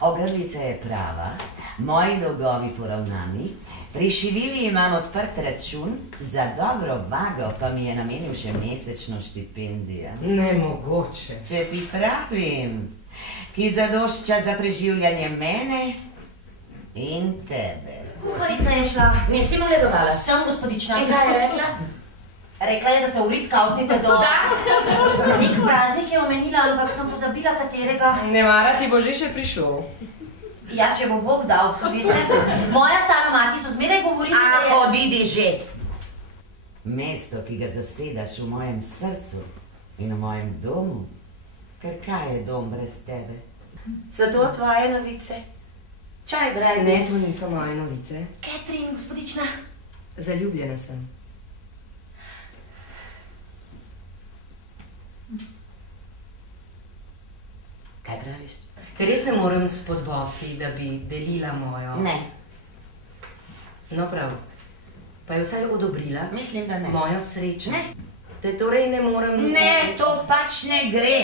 Ogrlica je prava, moji dolgovi poravnani, pri Šivili imam odprt račun, za dobro vago pa mi je namenil še mesečno štipendijo. Nemogoče. Če ti pravim, ki zadošča za preživljanje mene in tebe. Kuharica je šla. Nisi mu ledovala? Sem, gospodična. In kaj je rekla? Rekla je, da se urit kauznite do... Nek praznik je omenila, ampak sem pozabila katerega. Ne mara, ti bo že še prišlo. Ja, če bo Bog dal, veste, moja stara mati so zmeraj govorili, da je... Odidi že. Mesto, ki ga zasedaš v mojem srcu in v mojem domu, ker kaj je dom brez tebe? So to tvoje novice? Čaj, Brajdi? Ne, to niso moje novice. Katrin, gospodična. Zaljubljena sem. Kaj praviš? Te res ne morem spodbosti, da bi delila mojo... Ne. No prav. Pa je vsaj odobrila? Mislim, da ne. Mojo srečo? Ne. Te torej ne morem... Ne, to pač ne gre.